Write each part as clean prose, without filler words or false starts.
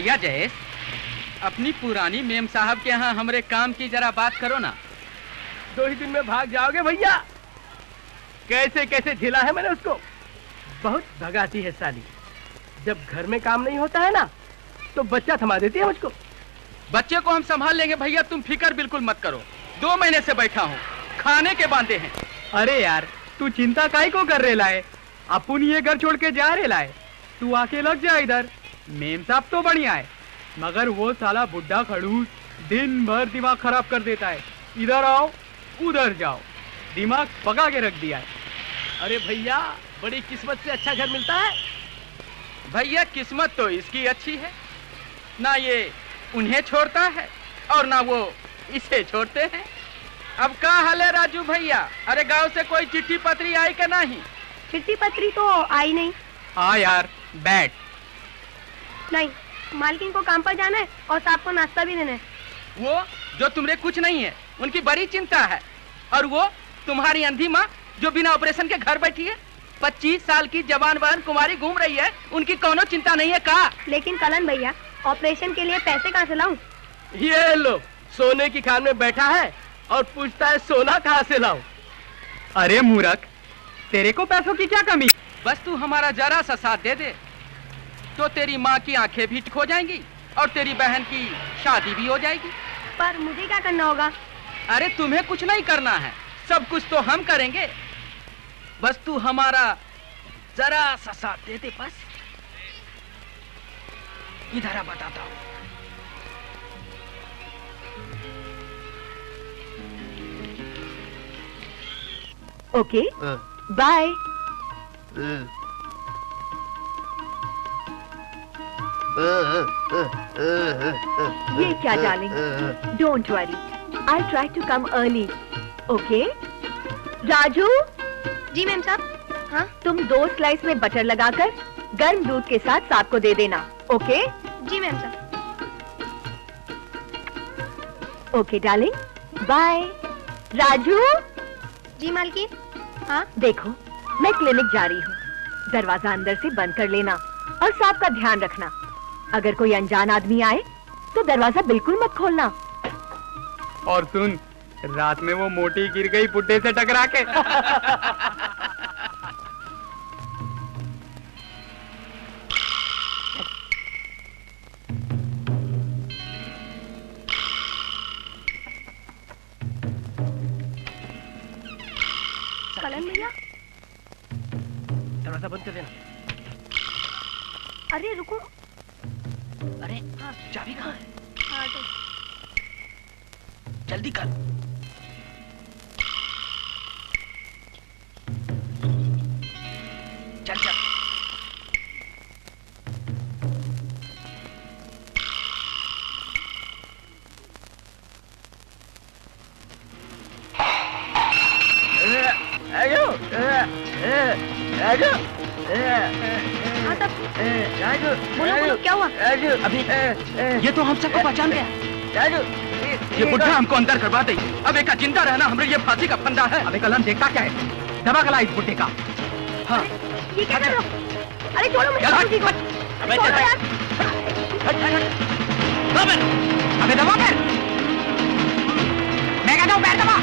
भैया जयेश, अपनी पुरानी मेम साहब के यहाँ हमरे काम की जरा बात करो ना। 2 ही दिन में भाग जाओगे भैया। कैसे कैसे झेला है मैंने उसको। बहुत भगाती है साली। जब घर में काम नहीं होता है ना तो बच्चा थमा देती है मुझको। बच्चे को हम संभाल लेंगे भैया, तुम फिक्र बिल्कुल मत करो। 2 महीने से बैठा हूँ, खाने के बांधे हैं। अरे यार तू चिंता काहे को कर रहे है? अपन ये घर छोड़ के जा रहे है। तू आके लग जा इधर। मेम साहब तो बढ़िया है, मगर वो साला बुड्ढा खड़ूस दिन भर दिमाग खराब कर देता है। इधर आओ उधर जाओ, दिमाग पका के रख दिया है। अरे भैया बड़ी किस्मत से अच्छा घर मिलता है। भैया किस्मत तो इसकी अच्छी है, ना ये उन्हें छोड़ता है और ना वो इसे छोड़ते हैं। अब क्या हाल है राजू भैया? अरे गांव से कोई चिट्ठी पत्री आई क्या नहीं? चिट्ठी पत्री तो आई नहीं। हाँ यार बैठ। नहीं, मालकिन को काम पर जाना है और साहब को नाश्ता भी देना है। वो जो तुमरे कुछ नहीं है उनकी बड़ी चिंता है, और वो तुम्हारी अंधी माँ जो बिना ऑपरेशन के घर बैठी है। 25 साल की जवान बहन कुमारी घूम रही है, उनकी कोनो चिंता नहीं है का? लेकिन कलन भैया, ऑपरेशन के लिए पैसे कहाँ से लाऊं? ये लो, सोने की खान में बैठा है और पूछता है सोना कहाँ से लाऊं। अरे मूर्ख, तेरे को पैसों की क्या कमी? बस तू हमारा जरा सा साथ दे दे तो तेरी माँ की आंखें भी ठीक हो जाएंगी और तेरी बहन की शादी भी हो जाएगी। पर मुझे क्या करना होगा? अरे तुम्हें कुछ नहीं करना है, सब कुछ तो हम करेंगे। बस तू हमारा जरा सा साथ दे दे बस। इधर आ बताता हूँ। Okay bye. ये क्या darling, don't worry, I try to come early. Okay Raju. जी मैम साहब। हाँ, तुम 2 स्लाइस में बटर लगाकर गर्म दूध के साथ साहब को दे देना। ओके? जी मैम साहब। Okay darling, bye. राजू। जी मालकिन। हाँ देखो, मैं क्लिनिक जा रही हूँ, दरवाजा अंदर से बंद कर लेना और साहब का ध्यान रखना। अगर कोई अनजान आदमी आए तो दरवाजा बिल्कुल मत खोलना। और सुन, रात में वो मोटी गिर गई बुड्ढे से टकरा के। कलन भैया, दरवाजा बंद कर देना। अरे रुको। अरे हाँ, चाबी कहाँ है? हाँ तो जल्दी कर। चल चल। बोलो बोलो, क्या हुआ? अभी ये तो हम सबको पहचान गया। ये बुढ़ा हमको अंदर करवा दे। अब एक जिंदा रहना हमरे ये फांसी का फंदा है। अबे कलन देखता क्या है? दबा गला इस बुढ़े का। हाँ ये क्या कर रहे हो? अरे छोड़ो मेरे बाबूजी को। अरे छोड़ो यार। अबे दबा कर। मैं कहता हूँ पैर दबा।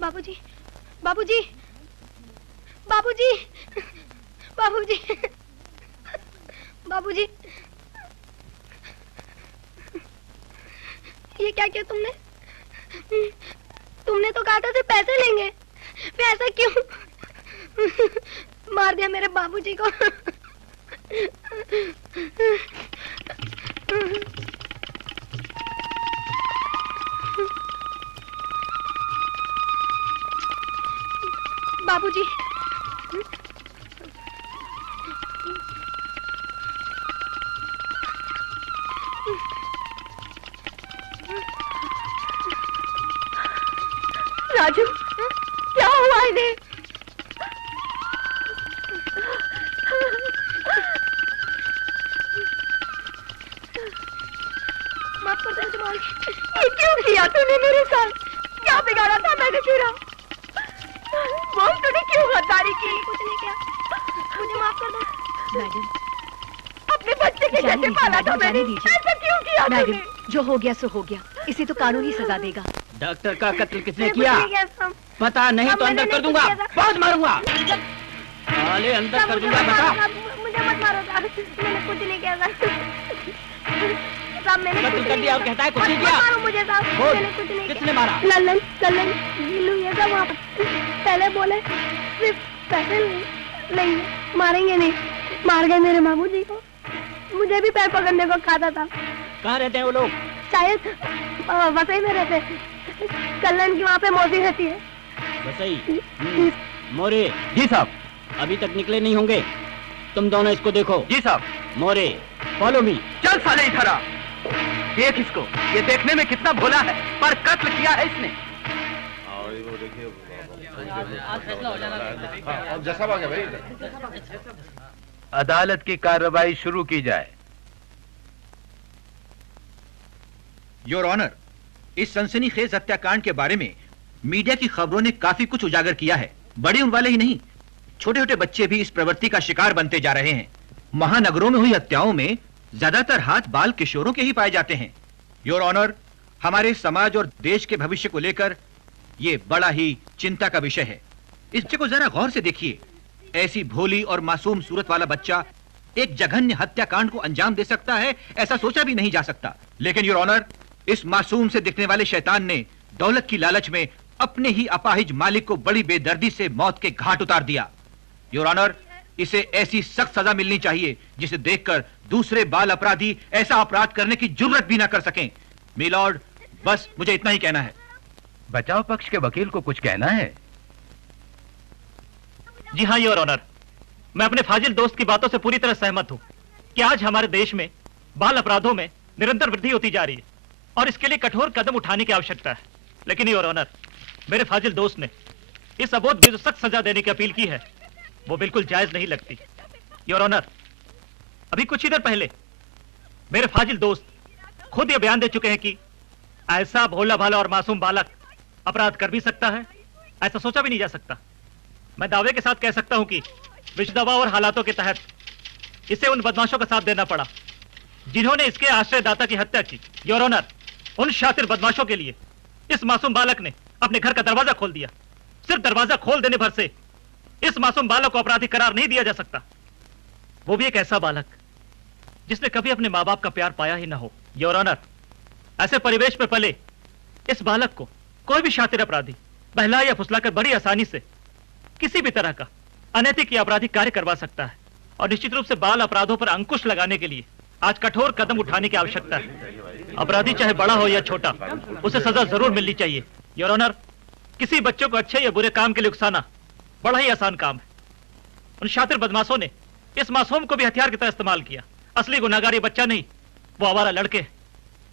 बाबूजी, बाबूजी, बाबूजी, बाबूजी, बाबूजी, ये क्या किया तुमने? तुमने तो कहा था सिर्फ पैसे लेंगे, फिर ऐसा क्यों? मार दिया मेरे बाबूजी को। बाबूजी, राजू, क्या हुआ इन्हें? किया तूने मेरे साथ? क्या बिगाड़ा था मैंने तेरा? बोल, तूने क्यों गद्दारी की? कुछ नहीं किया, मुझे माफ कर दो। मैडम, अपने बच्चे के जैसे पाला था मैंने, ऐसा क्यों किया तूने? जो हो गया सो हो गया, इसे तो कानून ही सजा देगा। डॉक्टर का कत्ल किसने किया? पता नहीं तो अंदर कर दूंगा, बहुत मारूंगा। साले अंदर कर दूंगा, बता। मुझे मत मारो साहब, मैंने कुछ नहीं किया साहब, मैंने कत्ल कर दिया और कहता है कुछ नहीं किया। मारो मुझे साहब, मैंने कुछ नहीं किया। किसने मारा? लल्लन लल्लन नीलू ये सब वहाँ पहले बोले सिर्फ पैसे लेंगे, मारेंगे नहीं। मार गए मेरे मामू जी को, मुझे भी पैर पकड़ने को खाता था। कहाँ रहते हैं वो लोग? शायद वसई में रहते, कल्याण की वहाँ पे मौसी रहती है। वसई? मोरे जी साहब अभी तक निकले नहीं होंगे, तुम दोनों इसको देखो। जी साहब। मोरे फॉलो मी। चल साले इधर आ, देख इसको, ये देखने में कितना भोला है पर कत्ल किया है इसने। अदालत की कार्रवाई शुरू की जाए। योर ऑनर, इस सनसनीखेज हत्याकांड के बारे में मीडिया की खबरों ने काफी कुछ उजागर किया है। बड़े उम्र वाले ही नहीं, छोटे छोटे बच्चे भी इस प्रवृत्ति का शिकार बनते जा रहे हैं। महानगरों में हुई हत्याओं में ज्यादातर हाथ बाल किशोरों के ही पाए जाते हैं। योर ऑनर, हमारे समाज और देश के भविष्य को लेकर यह बड़ा ही चिंता का विषय है। इस बच्चे को जरा गौर से देखिए, ऐसी भोली और मासूम सूरत वाला बच्चा एक जघन्य हत्याकांड को अंजाम दे सकता है, ऐसा सोचा भी नहीं जा सकता। लेकिन योर ऑनर, इस मासूम से दिखने वाले शैतान ने दौलत की लालच में अपने ही अपाहिज मालिक को बड़ी बेदर्दी से मौत के घाट उतार दिया। योर ऑनर, इसे ऐसी सख्त सजा मिलनी चाहिए जिसे देखकर दूसरे बाल अपराधी ऐसा अपराध करने की जुर्रत भी ना कर सकें। मिलॉर्ड, बस मुझे इतना ही कहना है। बचाव पक्ष के वकील को कुछ कहना है? जी हाँ योर ऑनर, मैं अपने फाजिल दोस्त की बातों से पूरी तरह सहमत हूँ कि आज हमारे देश में बाल अपराधों में निरंतर वृद्धि होती जा रही है और इसके लिए कठोर कदम उठाने की आवश्यकता है। लेकिन योर ऑनर, मेरे फाजिल दोस्त ने इस अबोध भी जो सख्त सजा देने की अपील की है वो बिल्कुल जायज नहीं लगती। योर ऑनर, अभी कुछ ही देर पहले मेरे फाजिल दोस्त खुद ये बयान दे चुके हैं कि ऐसा भोला भाला और मासूम बालक अपराध कर भी सकता है, ऐसा सोचा भी नहीं जा सकता। मैं दावे के साथ कह सकता हूं कि विश्व दबाव और हालातों के तहत इसे उन बदमाशों का साथ देना पड़ा जिन्होंने इसके आश्रयदाता की हत्या की। योर ऑनर, उन शातिर बदमाशों के लिए इस मासूम बालक ने अपने घर का दरवाजा खोल दिया। सिर्फ दरवाजा खोल देने भर से इस मासूम बालक को अपराधी करार नहीं दिया जा सकता, वो भी एक ऐसा बालक जिसने कभी अपने माँ बाप का प्यार पाया ही ना हो। योर ऑनर, ऐसे परिवेश में पले इस बालक को कोई भी शातिर अपराधी बहला या फुसलाकर बड़ी आसानी से किसी भी तरह का अनैतिक या अपराधिक कार्य करवा सकता है और निश्चित रूप से बाल अपराधों पर अंकुश लगाने के लिए आज कठोर कदम उठाने की आवश्यकता है। अपराधी चाहे बड़ा हो या छोटा, उसे सजा जरूर मिलनी चाहिए। योर ऑनर, किसी बच्चों को अच्छे या बुरे काम के लिए उकसाना बड़ा ही आसान काम है। उन शातिर बदमाशों ने इस मासूम को भी हथियार की तरह इस्तेमाल किया। असली गुनाहगार ये बच्चा नहीं, वो आवारा लड़के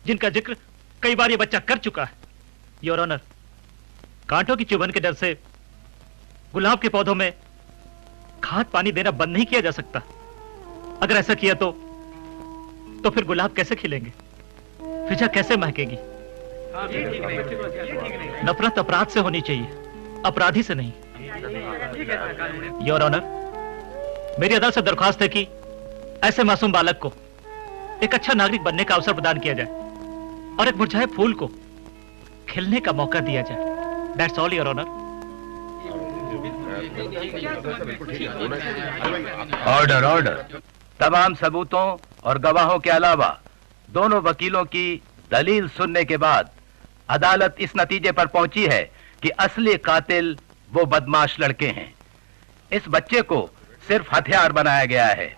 जिनका जिक्र कई बार ये बच्चा कर चुका है। योर ऑनर, कांटों की चुभन के डर से गुलाब के पौधों में खाद पानी देना बंद नहीं किया जा सकता। अगर ऐसा किया तो फिर गुलाब कैसे खिलेंगे, फिजा कैसे महकेगी? नफरत अपराध से होनी चाहिए, अपराधी से नहीं। योर ऑनर, मेरी अदालत से दरख्वास्त है कि ऐसे मासूम बालक को एक अच्छा नागरिक बनने का अवसर प्रदान किया जाए और एक मुरझाए फूल को खिलने का मौका दिया जाए। That's all your honour. Order order. तमाम सबूतों और गवाहों के अलावा दोनों वकीलों की दलील सुनने के बाद अदालत इस नतीजे पर पहुंची है कि असली कातिल वो बदमाश लड़के हैं। इस बच्चे को सिर्फ हथियार बनाया गया है,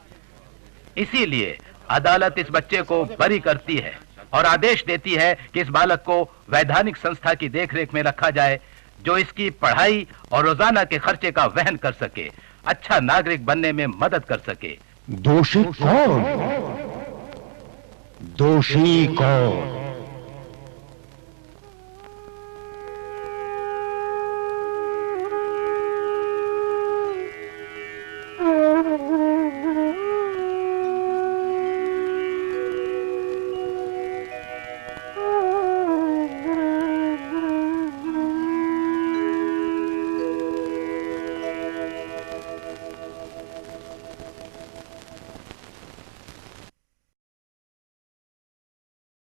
इसीलिए अदालत इस बच्चे को बरी करती है और आदेश देती है कि इस बालक को वैधानिक संस्था की देखरेख में रखा जाए जो इसकी पढ़ाई और रोजाना के खर्चे का वहन कर सके, अच्छा नागरिक बनने में मदद कर सके। दोषी कौन? दोषी कौन?